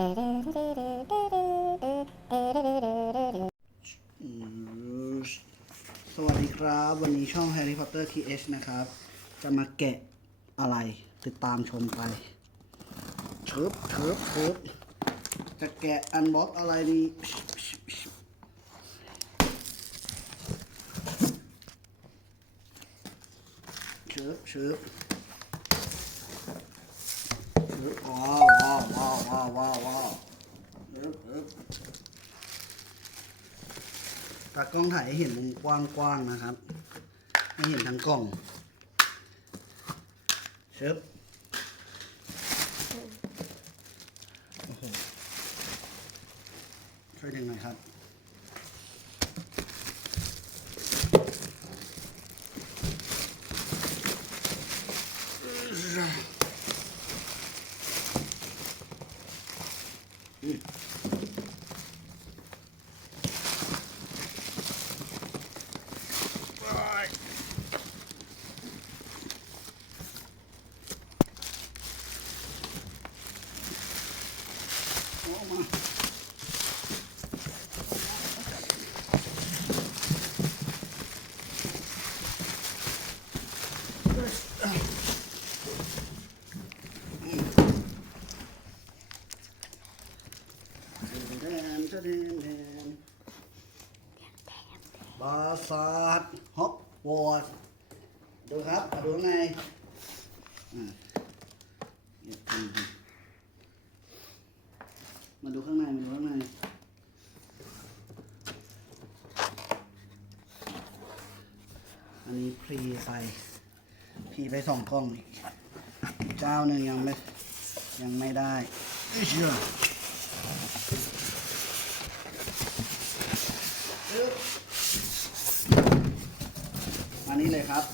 สวัสดีครับ วันนี้ช่อง Harry Potter TH นะครับ จะมาแกะอะไรติดตามชมไปเชิบเชิบเชิบจะแกะอันบ็อกอะไรดีเชิบเชิบเชิบว้าวว้าวว้าวว้าวว้าวว้าวตากล้องถ่ายให้เห็นมุมกว้างๆนะครับ ไม่เห็นทั้งกล่องเชิบโอ้โหช่วยดึงหน่อยครับ ออกมาดนจะแดนแดนปราสาทฮอกวอตส์ดูครับดูข้างในอ่าย มาดูข้างในมาดูข้างในอันนี้พรีไปพรีไปสองกล้องอีกเจ้าหนึ่งยังไม่ยังไม่ได้เชื่ออันนี้เลยครับ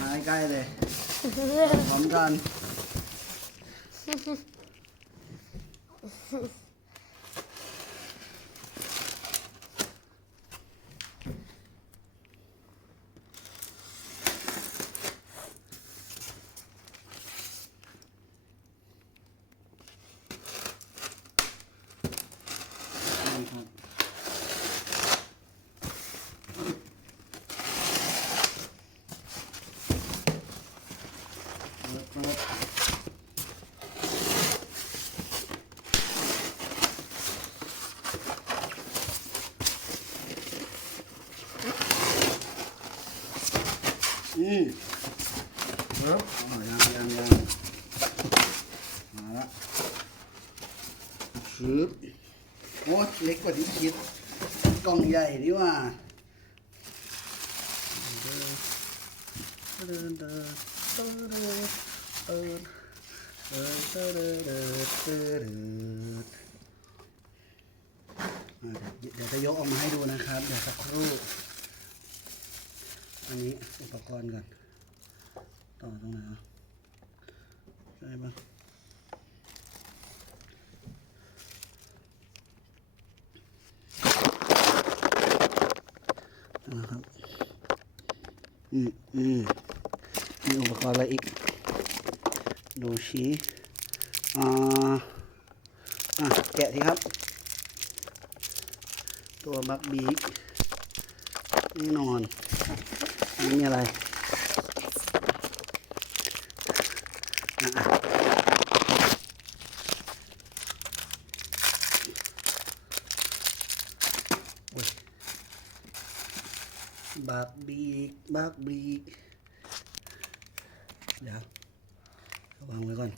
มาใกล้ๆเลยพร้อมกัน นี่ค รับแล้วก็อืมครับอ๋อยังยังยังมาละชืบโอ้เล็กกว่าที่คิด กล่องใหญ่ดีว่าอ่าเดี๋ยวเดี๋ยวจะยกออกมาให้ดูนะครับ เดี๋ยวสักครู่ อันนี้อุปกรณ์ก่อน ต่อตรงไหนอะใช่ปะนะครับ อืมอืมมีอุปกรณ์อะไรอีก ดูชี้อ่าอะแกะทีครับ ตัวบักบี แน่นอนอันนี้มีอะไรบักบีกบักบีกเดี๋ยววางไว้ก่อน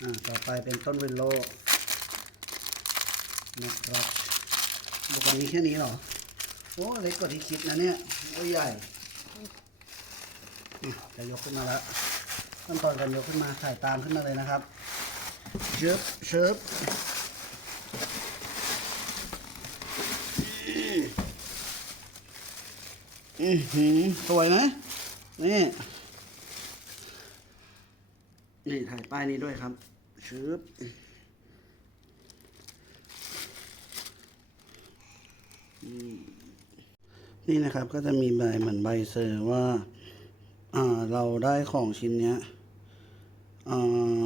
อ่าต่อไปเป็นต้นเวลโล นะครับบกนี้แค่นี้หรอ โอ้เล็กกว่าที่คิดนะเนี่ยโอ้ใหญ่จะยกขึ้นมาแล้วขั้นตอนการยกขึ้นมาใส่ตามขึ้นมาเลยนะครับเชิบเชิบอือหือสวยนะนี่นี่ถ่ายป้ายนี้ด้วยครับชืบอืม นี่นะครับก็จะมีใบเหมือนใบเซอร์ว่าอ่าเราได้ของชิ้นเนี้ยอ่า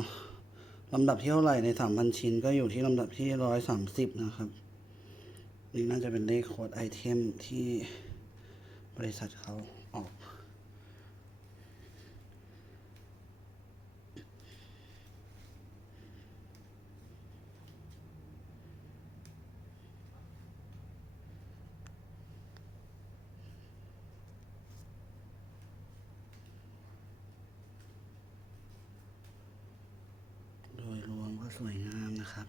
ลำดับที่เท่าไหร่ในสามพันชิ้น ก็อยู่ที่ลำดับที่ร้อยสามสิบนะครับ นี่น่าจะเป็นเลขโค้ดไอเทมที่บริษัทเขาออก สวยงามนะครับ